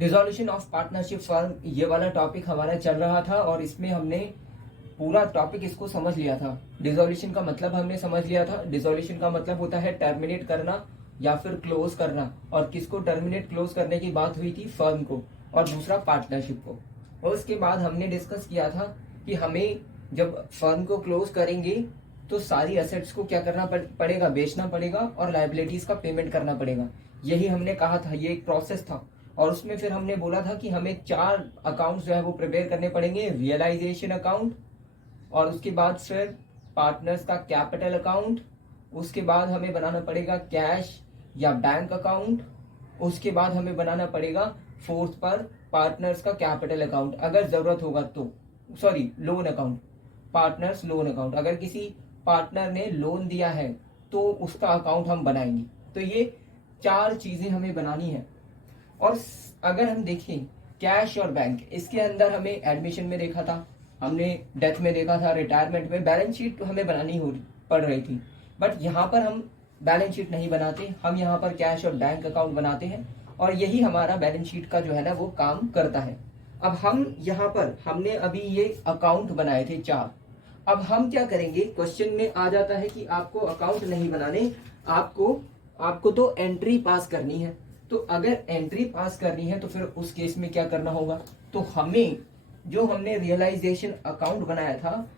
Dissolution of partnership firm, ये वाला topic हमारा चल रहा था और इसमें हमने पूरा टॉपिक इसको समझ लिया था। डिसोल्यूशन का मतलब हमने समझ लिया था। डिसोल्यूशन का मतलब होता है टर्मिनेट करना या फिर क्लोज करना, और किसको टर्मिनेट क्लोज करने की बात हुई थी? फर्म को, और दूसरा पार्टनरशिप को। और उसके बाद हमने डिस्कस किया था कि हमें जब फर्म को क्लोज करेंगे तो सारी एसेट्स को क्या करना पड़ेगा? बेचना पड़ेगा और लाइबिलिटीज का पेमेंट करना पड़ेगा। यही हमने कहा था, ये एक प्रोसेस था। और उसमें फिर हमने बोला था कि हमें 4 अकाउंट्स जो है वो प्रिपेयर करने पड़ेंगे। रियलाइजेशन अकाउंट, और उसके बाद फिर पार्टनर्स का कैपिटल अकाउंट, उसके बाद हमें बनाना पड़ेगा कैश या बैंक अकाउंट, उसके बाद हमें बनाना पड़ेगा फोर्थ पर पार्टनर्स का कैपिटल अकाउंट अगर जरूरत होगा तो, sorry loan account, partners loan account. अगर किसी पार्टनर ने लोन दिया है तो उसका अकाउंट हम बनाएंगे। तो ये 4 चीजें हमें बनानी है। और अगर हम देखें कैश और बैंक, इसके अंदर हमें एडमिशन में देखा था, हमने डेथ में देखा था, रिटायरमेंट में बैलेंस शीट हमें बनानी पड़ रही थी। बट यहाँ पर हम बैलेंस शीट नहीं बनाते, हम यहाँ पर कैश और बैंक अकाउंट बनाते हैं, और यही हमारा बैलेंस शीट का जो है ना वो काम करता है। अब हम यहाँ पर हमने अभी ये अकाउंट बनाए थे 4। अब हम क्या करेंगे? क्वेश्चन में आ जाता है कि आपको अकाउंट नहीं बनाने, आपको तो एंट्री पास करनी है। तो अगर एंट्री पास करनी है तो फिर उस केस में क्या करना होगा? तो हमें जो हमने रियलाइजेशन अकाउंट बनाया था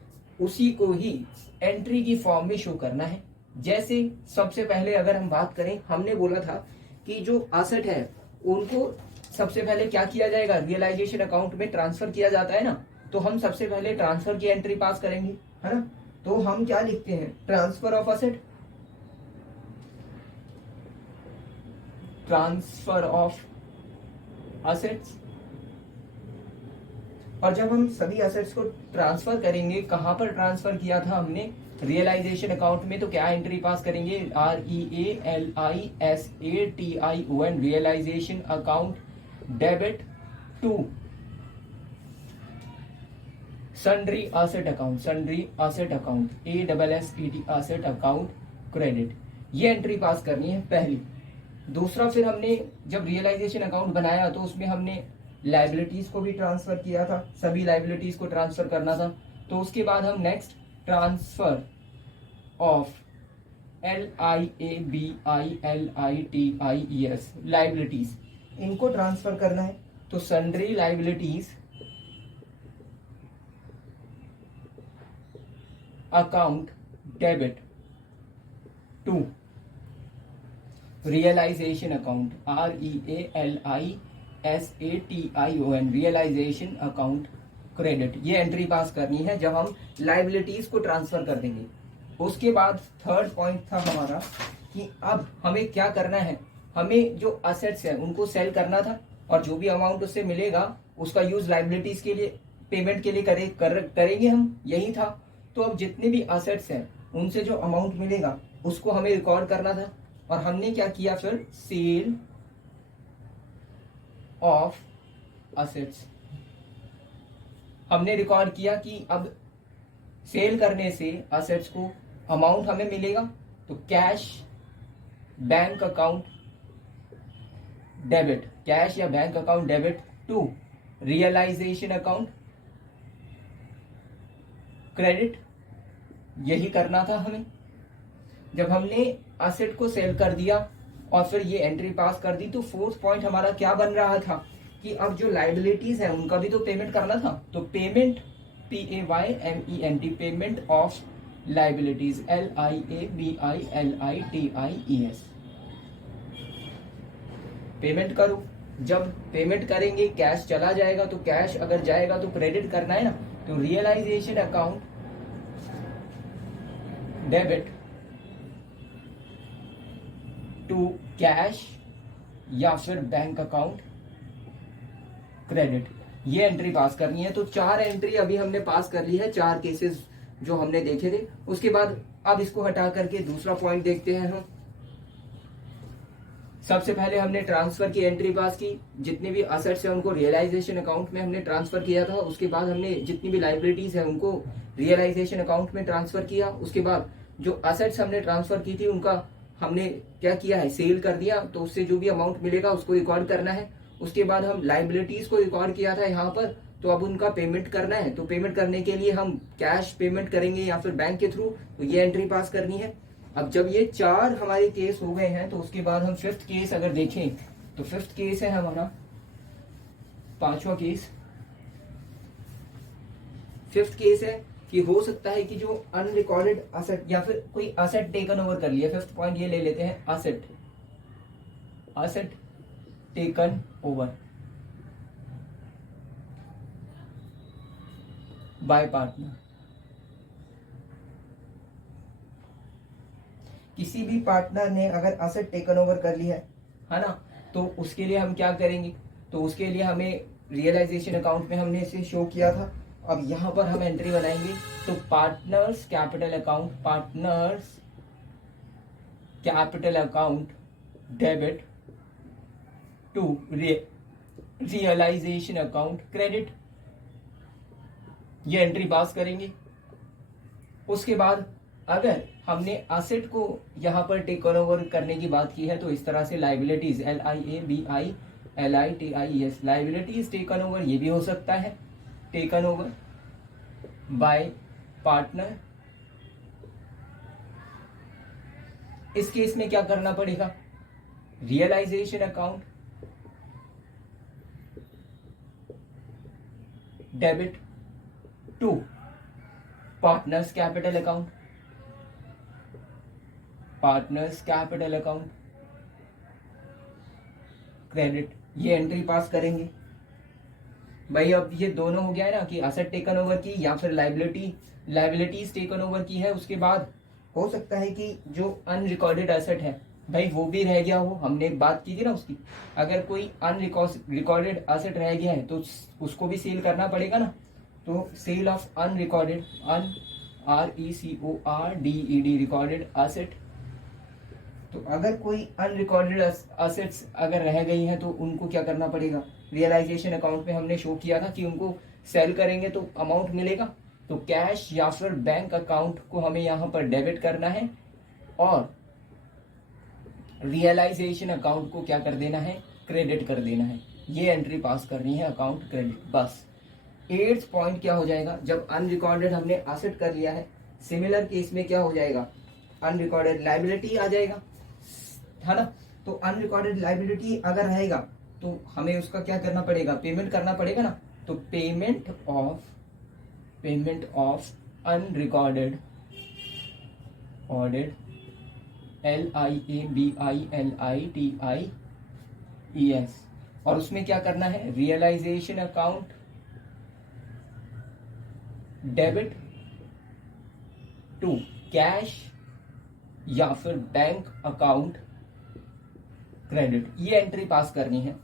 उसी को ही एंट्री की फॉर्म में शो करना है। जैसे सबसे पहले अगर हम बात करें, हमने बोला था कि जो असेट है उनको सबसे पहले क्या किया जाएगा? रियलाइजेशन अकाउंट में ट्रांसफर किया जाता है ना। तो हम सबसे पहले ट्रांसफर की एंट्री पास करेंगे, है ना। तो हम क्या लिखते हैं? Transfer of asset, transfer of assets. और जब हम सभी असेट्स को ट्रांसफर करेंगे, कहां पर ट्रांसफर किया था हमने? रियलाइजेशन अकाउंट में। तो क्या एंट्री पास करेंगे? REALISATION, realisation account debit to sundry asset account, sundry asset account, ASSET asset account credit. ये एंट्री पास करनी है पहली। दूसरा, फिर हमने जब रियलाइजेशन अकाउंट बनाया तो उसमें हमने लाइबिलिटीज को भी ट्रांसफर किया था, सभी लाइबिलिटीज को ट्रांसफर करना था। तो उसके बाद हम next transfer of LIABILITIES, liabilities, इनको ट्रांसफर करना है। तो sundry liabilities account debit to realisation account, REALISATION, realisation account credit. ये एंट्री पास करनी है जब हम लाइबिलिटीज को ट्रांसफर कर देंगे। उसके बाद थर्ड पॉइंट था हमारा कि अब हमें क्या करना है? हमें जो असेट्स है उनको सेल करना था, और जो भी अमाउंट उससे मिलेगा उसका यूज लाइबिलिटीज के लिए, पेमेंट के लिए करेंगे हम, यही था। तो अब जितने भी असेट्स हैं उनसे जो अमाउंट मिलेगा उसको हमें रिकॉर्ड करना था। और हमने क्या किया फिर? सेल ऑफ असेट्स हमने रिकॉर्ड किया कि अब सेल करने से असेट्स को अमाउंट हमें मिलेगा। तो cash bank account debit, cash या bank account debit to realisation account credit. यही करना था हमें। जब हमने असेट को सेल कर दिया और फिर ये एंट्री पास कर दी, तो फोर्थ पॉइंट हमारा क्या बन रहा था कि अब जो लाइबिलिटीज है उनका भी तो पेमेंट करना था। तो payment, PAYMENT, payment of liabilities, LIABILITIES, payment करो। जब पेमेंट करेंगे कैश चला जाएगा, तो कैश अगर जाएगा तो क्रेडिट करना है ना। तो realisation account debit to cash या फिर बैंक अकाउंट क्रेडिट। ये एंट्री पास करनी है। तो 4 एंट्री अभी हमने पास कर ली है, 4 केसेस जो हमने देखे थे। उसके बाद अब इसको हटा करके दूसरा पॉइंट देखते हैं हम। सबसे पहले हमने ट्रांसफर की एंट्री पास की, जितने भी असेट्स हैं उनको रियलाइजेशन अकाउंट में हमने ट्रांसफर किया था। उसके बाद हमने जितनी भी लाइबिलिटीज है उनको रियलाइजेशन अकाउंट में ट्रांसफर किया। उसके बाद जो असेट्स हमने ट्रांसफर की थी उनका हमने क्या किया है? सेल कर दिया। तो उससे जो भी अमाउंट मिलेगा उसको रिकॉर्ड करना है। उसके बाद हम लाइबिलिटीज को रिकॉर्ड किया था यहाँ पर, तो अब उनका पेमेंट करना है, तो पेमेंट करने के लिए हम कैश पेमेंट करेंगे या फिर बैंक के थ्रू, तो ये एंट्री पास करनी है। अब जब ये 4 हमारे केस हो गए हैं, तो उसके बाद हम 5th केस अगर देखें, तो 5th केस है हमारा 5वां केस। 5th केस है कि हो सकता है कि जो अनरिकॉर्डेड असेट या फिर कोई असेट टेकन ओवर कर लिया। 5th पॉइंट ये ले लेते हैं, asset taken over by partner. किसी भी पार्टनर ने अगर असेट टेकन ओवर कर लिया है ना, तो उसके लिए हम क्या करेंगे, तो उसके लिए हमें रियलाइजेशन अकाउंट में हमने इसे शो किया था। अब यहां पर हम एंट्री बनाएंगे, तो partners capital account debit to realisation account credit, ये एंट्री पास करेंगे। उसके बाद अगर हमने असेट को यहां पर टेकन ओवर करने की बात की है, तो इस तरह से liabilities LIABILITIES liabilities taken over, ये भी हो सकता है टेकन ओवर बाय पार्टनर। इस केस में क्या करना पड़ेगा, realisation account debit to partners capital account credit, ये एंट्री पास करेंगे। भाई अब ये दोनों हो गया है ना, कि असेट टेकन ओवर की या फिर लाइबिलिटीज टेकन ओवर की है। उसके बाद हो सकता है कि जो अनरिकॉर्डेड असेट है भाई वो भी रह गया हो, हमने बात की थी ना उसकी। अगर कोई अनरिकॉर्डेड असेट रह गया है तो उसको भी सेल करना पड़ेगा ना, तो sale of unrecorded RECORDED recorded asset. तो अगर कोई अनरिकॉर्डेड असेट्स अगर रह गई हैं तो उनको क्या करना पड़ेगा, रियलाइजेशन अकाउंट में हमने शो किया था कि उनको सेल करेंगे तो अमाउंट मिलेगा, तो कैश या फिर बैंक अकाउंट को हमें यहां पर डेबिट करना है और रियलाइजेशन अकाउंट को क्या कर देना है, क्रेडिट कर देना है। ये एंट्री पास करनी है, अकाउंट क्रेडिट, बस। 8th पॉइंट क्या हो जाएगा, जब अनरिकॉर्डेड हमने असेट कर लिया है, सिमिलर केस में क्या हो जाएगा, अनरिकॉर्डेड लाइबिलिटी आ जाएगा, है ना। तो अनरिकॉर्डेड लाइबिलिटी अगर रहेगा तो हमें उसका क्या करना पड़ेगा, पेमेंट करना पड़ेगा ना। तो पेमेंट ऑफ अनरिकॉर्डेड LIABILITIES, और उसमें क्या करना है, realisation account debit to cash या फिर बैंक अकाउंट क्रेडिट, ये एंट्री पास करनी है।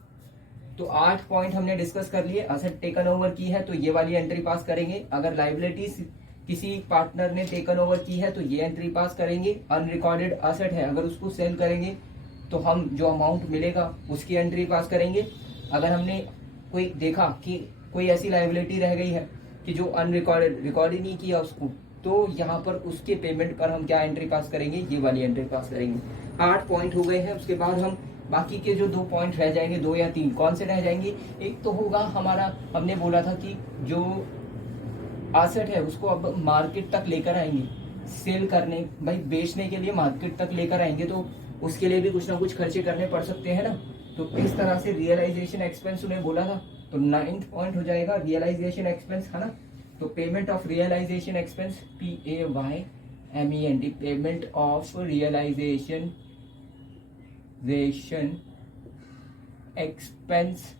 तो 8 पॉइंट हमने डिस्कस कर लिए। असेट टेकन ओवर की है तो ये वाली एंट्री पास करेंगे, अगर लाइबिलिटीज किसी पार्टनर ने टेकन ओवर की है तो ये एंट्री पास करेंगे, अनरिकॉर्डेड असेट है अगर उसको सेल करेंगे तो हम जो अमाउंट मिलेगा उसकी एंट्री पास करेंगे। अगर हमने कोई देखा कि कोई ऐसी लाइबिलिटी रह गई है कि जो अनरिकॉर्डेड, रिकॉर्ड ही नहीं किया उसको, तो यहाँ पर उसके पेमेंट पर हम क्या एंट्री पास करेंगे, ये वाली एंट्री पास करेंगे। 8 पॉइंट हो गए हैं। उसके बाद हम बाकी के जो 2 पॉइंट रह जाएंगे, 2 या 3, कौन से रह जाएंगे, एक तो होगा हमारा, हमने बोला था कि जो एसेट है उसको अब मार्केट तक लेकर आएंगे, सेल करने, भाई बेचने के लिए मार्केट तक लेकर आएंगे, तो उसके लिए भी कुछ ना कुछ खर्चे करने पड़ सकते हैं ना। तो इस तरह से रियलाइजेशन एक्सपेंस उन्हें बोला था। तो 9th पॉइंट हो जाएगा रियलाइजेशन एक्सपेंस, है ना। तो payment of realisation expense, PAYMENT, payment of realisation expense,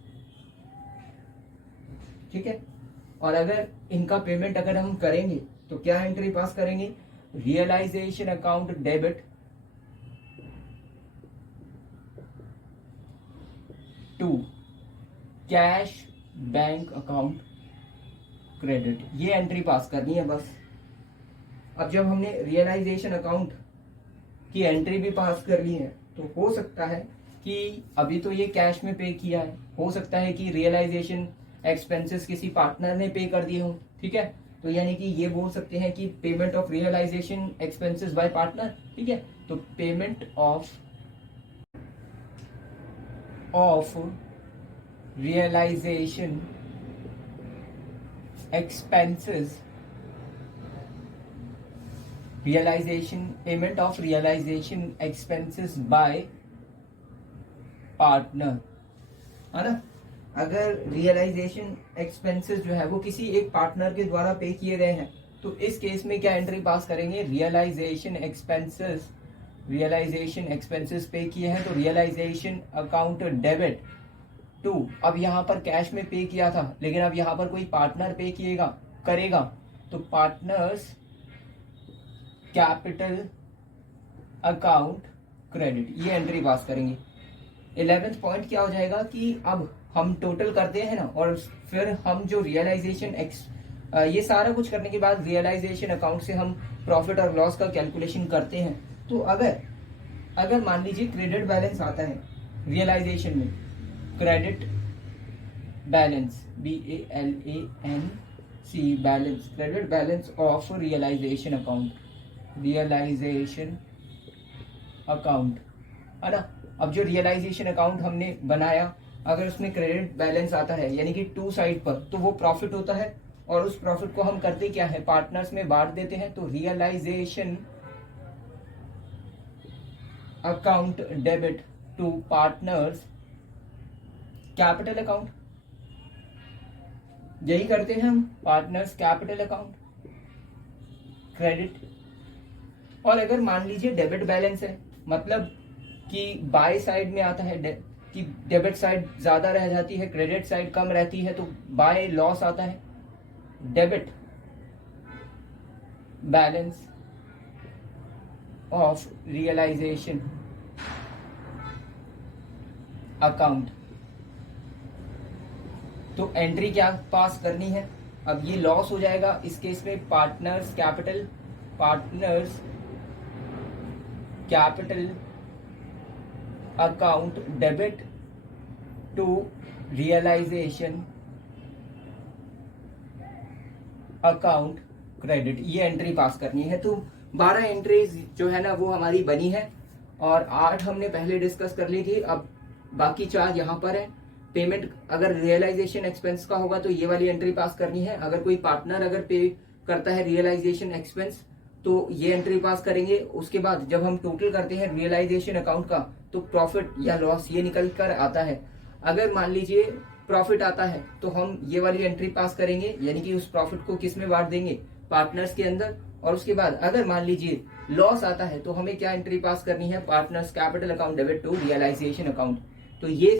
ठीक है। और अगर इनका पेमेंट अगर हम करेंगे तो क्या एंट्री पास करेंगे, realisation account debit to cash bank account credit, ये एंट्री पास करनी है, बस। अब जब हमने रियलाइजेशन अकाउंट की एंट्री भी पास कर ली है, तो हो सकता है कि अभी तो ये कैश में पे किया है, हो सकता है कि रियलाइजेशन एक्सपेंसेस किसी पार्टनर ने पे कर दिए हो, ठीक है। तो यानी कि ये बोल सकते हैं कि payment of realisation expenses by partner, ठीक है। तो payment of realization expenses, payment of realization expenses by partner, है ना। अगर रियलाइजेशन एक्सपेंसेस जो है वो किसी एक पार्टनर के द्वारा पे किए गए हैं तो इस केस में क्या एंट्री पास करेंगे, रियलाइजेशन एक्सपेंसेस पे किए हैं तो रियलाइजेशन अकाउंट डेबिट टू, अब यहाँ पर कैश में पे किया था लेकिन अब यहाँ पर कोई पार्टनर पे करेगा तो पार्टनर्स कैपिटल अकाउंट क्रेडिट, ये एंट्री पास करेंगे। 11th पॉइंट क्या हो जाएगा कि अब हम टोटल करते हैं ना और फिर हम जो रियलाइजेशन ये सारा कुछ करने के बाद रियलाइजेशन अकाउंट से हम प्रॉफिट और लॉस का कैलकुलेशन करते हैं। तो अगर मान लीजिए क्रेडिट बैलेंस आता है रियलाइजेशन में, credit balance BALANC balance, credit balance of realisation account, है ना। अब जो रियलाइजेशन अकाउंट हमने बनाया अगर उसमें क्रेडिट बैलेंस आता है यानी कि टू साइड पर, तो वो प्रॉफिट होता है और उस प्रॉफिट को हम करते क्या है, पार्टनर्स में बांट देते हैं। तो realisation account debit to partners capital account, यही करते हैं हम, पार्टनर्स कैपिटल अकाउंट क्रेडिट। और अगर मान लीजिए डेबिट बैलेंस है, मतलब कि बाय साइड में आता है कि डेबिट साइड ज्यादा रह जाती है, क्रेडिट साइड कम रहती है, तो बाय लॉस आता है, debit balance of realisation account. तो एंट्री क्या पास करनी है, अब ये लॉस हो जाएगा इस केस में, partners capital account debit to realisation account credit, ये एंट्री पास करनी है। तो 12 एंट्रीज जो है ना वो हमारी बनी है और 8 हमने पहले डिस्कस कर ली थी, अब बाकी 4 यहाँ पर है। पेमेंट अगर रियलाइजेशन एक्सपेंस का होगा तो ये वाली एंट्री पास करनी है, अगर कोई पार्टनर अगर पे करता है रियलाइजेशन एक्सपेंस तो ये एंट्री पास करेंगे। उसके बाद जब हम टोटल करते हैं रियलाइजेशन अकाउंट का तो प्रॉफिट या लॉस ये निकल कर आता है। अगर मान लीजिए प्रॉफिट आता है तो हम ये वाली एंट्री पास करेंगे, यानी कि उस प्रॉफिट को किस में बांट देंगे, पार्टनर्स के अंदर। और उसके बाद अगर मान लीजिए लॉस आता है तो हमें क्या एंट्री पास करनी है, partners capital account debit to realisation account. तो ये